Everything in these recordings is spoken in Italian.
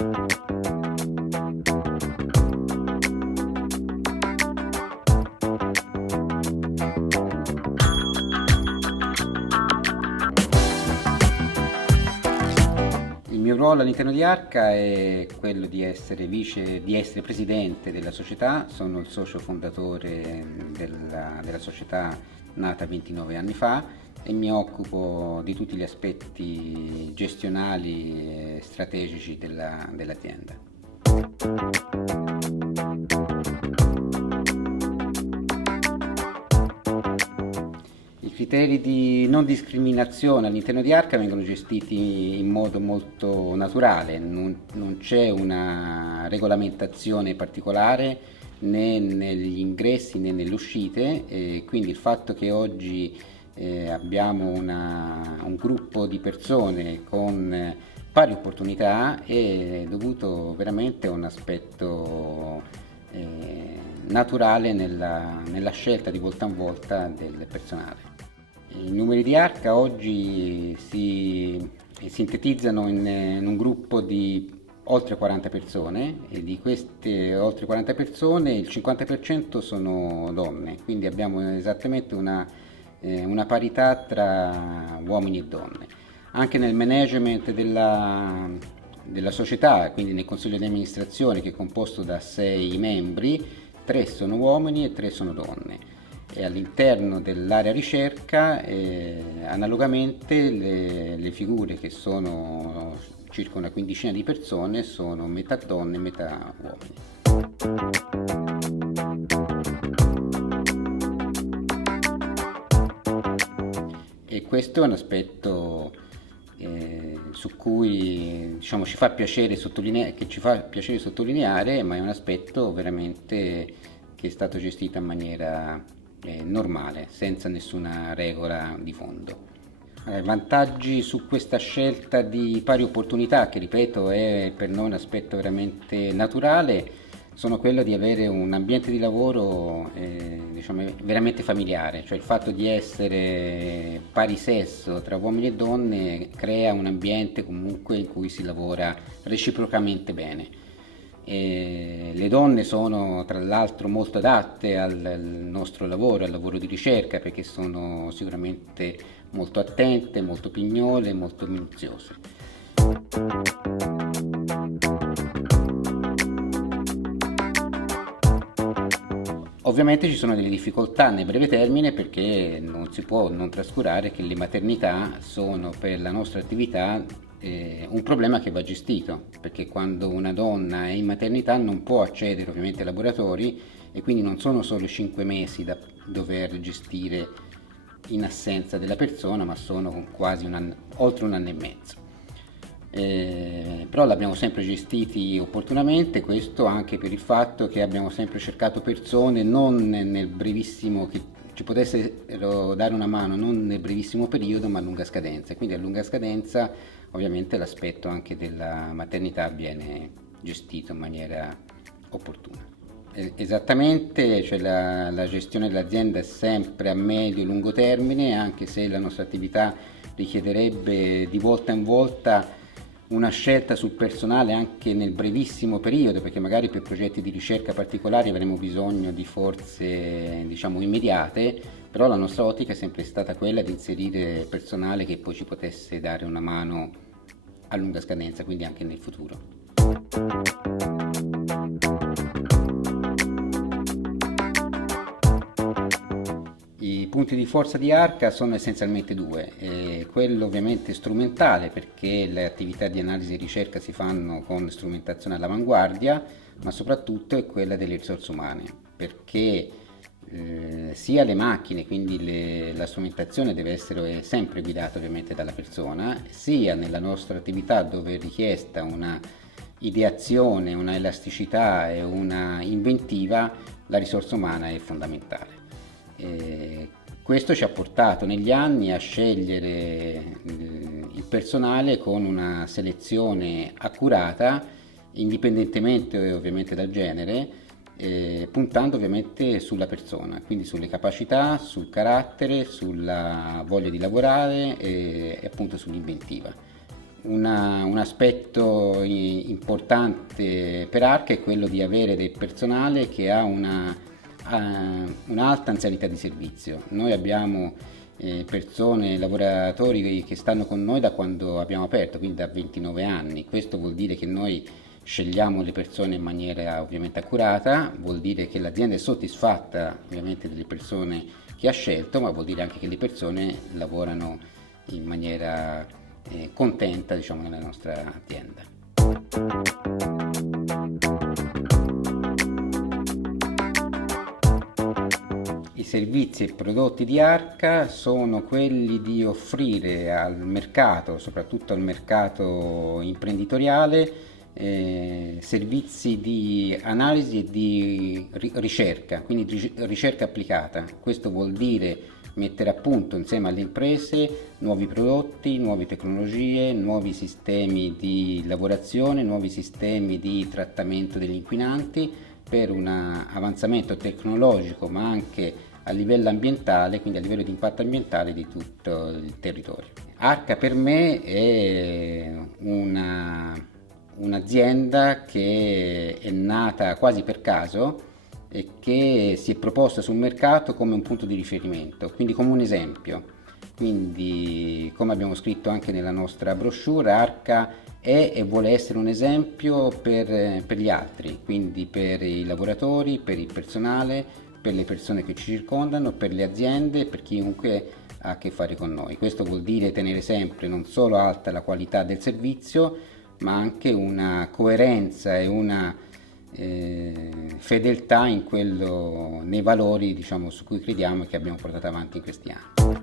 Il mio ruolo all'interno di Arca è quello di essere presidente della società. Sono il socio fondatore della società nata 29 anni fa e mi occupo di tutti gli aspetti gestionali e strategici dell'azienda. I criteri di non discriminazione all'interno di Arca vengono gestiti in modo molto naturale, non c'è una regolamentazione particolare né negli ingressi né nelle uscite, e quindi il fatto che oggi abbiamo un gruppo di persone con pari opportunità è dovuto veramente a un aspetto naturale nella scelta di volta in volta del personale. I numeri di Arca oggi si sintetizzano in un gruppo di oltre 40 persone, e di queste oltre 40 persone il 50% sono donne, quindi abbiamo esattamente una parità tra uomini e donne. Anche nel management della società, quindi nel consiglio di amministrazione, che è composto da 6 membri, 3 sono uomini e 3 sono donne. E all'interno dell'area ricerca, analogamente, le figure, che sono circa una quindicina di persone, sono metà donne e metà uomini. E questo è un aspetto su cui, diciamo, ci fa piacere sottolineare, ma è un aspetto veramente che è stato gestito in maniera normale, senza nessuna regola di fondo. I vantaggi su questa scelta di pari opportunità, che ripeto è per noi un aspetto veramente naturale, sono quello di avere un ambiente di lavoro diciamo, veramente familiare, cioè il fatto di essere pari sesso tra uomini e donne crea un ambiente comunque in cui si lavora reciprocamente bene. Le donne sono tra l'altro molto adatte al nostro lavoro, al lavoro di ricerca, perché sono sicuramente molto attente, molto pignole, molto minuziose. Ovviamente ci sono delle difficoltà nel breve termine, perché non si può non trascurare che le maternità sono per la nostra attività un problema che va gestito, perché quando una donna è in maternità non può accedere ovviamente ai laboratori, e quindi non sono solo 5 mesi da dover gestire in assenza della persona, ma sono quasi oltre un anno e mezzo. Però l'abbiamo sempre gestiti opportunamente, questo anche per il fatto che abbiamo sempre cercato persone non nel brevissimo, che ci potessero dare una mano non nel brevissimo periodo, ma a lunga scadenza. Quindi a lunga scadenza ovviamente l'aspetto anche della maternità viene gestito in maniera opportuna. Esattamente, cioè la gestione dell'azienda è sempre a medio e lungo termine, anche se la nostra attività richiederebbe di volta in volta una scelta sul personale anche nel brevissimo periodo, perché magari per progetti di ricerca particolari avremo bisogno di forze, diciamo, immediate, però la nostra ottica è sempre stata quella di inserire personale che poi ci potesse dare una mano a lunga scadenza, quindi anche nel futuro. I punti di forza di Arca sono essenzialmente due, quello ovviamente strumentale, perché le attività di analisi e ricerca si fanno con strumentazione all'avanguardia, ma soprattutto è quella delle risorse umane, perché sia le macchine, quindi la strumentazione deve essere sempre guidata ovviamente dalla persona, sia nella nostra attività dove è richiesta una ideazione, una elasticità e una inventiva, la risorsa umana è fondamentale. Questo ci ha portato negli anni a scegliere il personale con una selezione accurata, indipendentemente ovviamente dal genere, puntando ovviamente sulla persona, quindi sulle capacità, sul carattere, sulla voglia di lavorare e appunto sull'inventiva. un aspetto importante per Arca è quello di avere del personale che ha un'alta anzianità di servizio. Noi abbiamo persone, lavoratori che stanno con noi da quando abbiamo aperto, quindi da 29 anni. Questo vuol dire che noi scegliamo le persone in maniera ovviamente accurata, vuol dire che l'azienda è soddisfatta ovviamente delle persone che ha scelto, ma vuol dire anche che le persone lavorano in maniera contenta, diciamo, nella nostra azienda. I servizi e prodotti di Arca sono quelli di offrire al mercato, soprattutto al mercato imprenditoriale, servizi di analisi e di ricerca, quindi ricerca applicata. Questo vuol dire mettere a punto insieme alle imprese nuovi prodotti, nuove tecnologie, nuovi sistemi di lavorazione, nuovi sistemi di trattamento degli inquinanti per un avanzamento tecnologico, ma anche a livello ambientale, quindi a livello di impatto ambientale di tutto il territorio. Arca per me è un'azienda che è nata quasi per caso e che si è proposta sul mercato come un punto di riferimento, quindi come un esempio. Quindi, come abbiamo scritto anche nella nostra brochure, Arca è e vuole essere un esempio per gli altri, quindi per i lavoratori, per il personale, per le persone che ci circondano, per le aziende, per chiunque ha a che fare con noi. Questo vuol dire tenere sempre non solo alta la qualità del servizio, ma anche una coerenza e una fedeltà nei valori, diciamo, su cui crediamo e che abbiamo portato avanti in questi anni.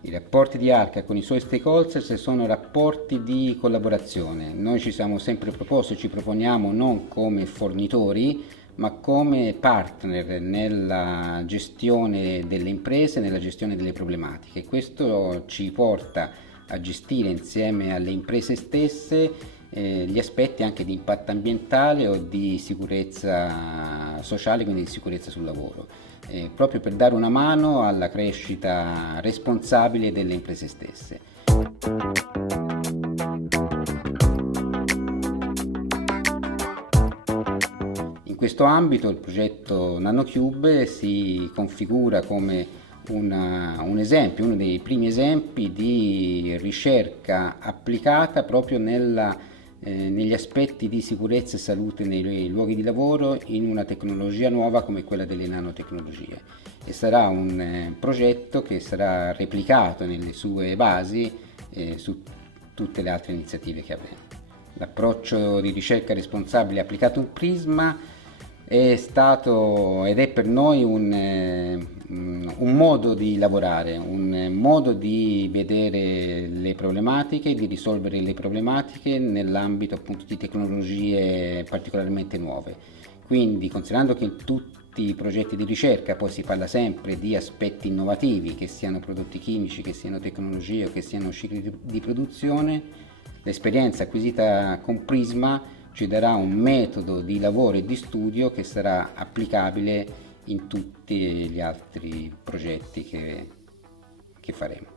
I rapporti di Arca con i suoi stakeholders sono rapporti di collaborazione. Noi ci siamo sempre proposti, ci proponiamo non come fornitori, ma come partner nella gestione delle imprese, nella gestione delle problematiche. Questo ci porta a gestire insieme alle imprese stesse gli aspetti anche di impatto ambientale o di sicurezza sociale, quindi di sicurezza sul lavoro, proprio per dare una mano alla crescita responsabile delle imprese stesse. In questo ambito il progetto NanoCube si configura come un esempio, uno dei primi esempi di ricerca applicata proprio negli aspetti di sicurezza e salute nei luoghi di lavoro in una tecnologia nuova come quella delle nanotecnologie, e sarà un progetto che sarà replicato nelle sue basi su tutte le altre iniziative che avremo. L'approccio di ricerca responsabile applicato un prisma è stato ed è per noi un modo di lavorare, un modo di vedere le problematiche, di risolvere le problematiche nell'ambito appunto di tecnologie particolarmente nuove. Quindi, considerando che in tutti i progetti di ricerca poi si parla sempre di aspetti innovativi, che siano prodotti chimici, che siano tecnologie o che siano cicli di produzione, l'esperienza acquisita con Prisma ci darà un metodo di lavoro e di studio che sarà applicabile in tutti gli altri progetti che faremo.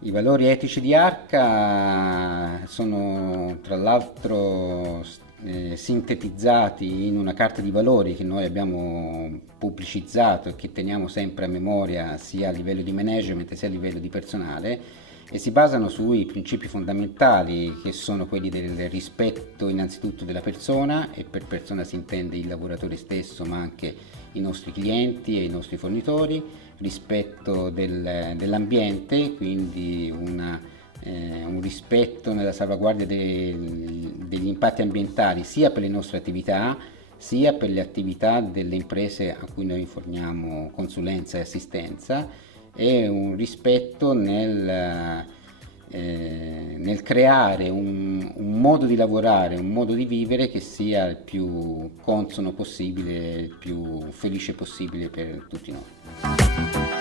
I valori etici di Arca sono tra l'altro sintetizzati in una carta di valori che noi abbiamo pubblicizzato e che teniamo sempre a memoria sia a livello di management sia a livello di personale, e si basano sui principi fondamentali che sono quelli del rispetto innanzitutto della persona, e per persona si intende il lavoratore stesso ma anche i nostri clienti e i nostri fornitori, rispetto dell'ambiente, quindi un rispetto nella salvaguardia degli impatti ambientali sia per le nostre attività sia per le attività delle imprese a cui noi forniamo consulenza e assistenza, e un rispetto nel creare un modo di lavorare, un modo di vivere che sia il più consono possibile, il più felice possibile per tutti noi.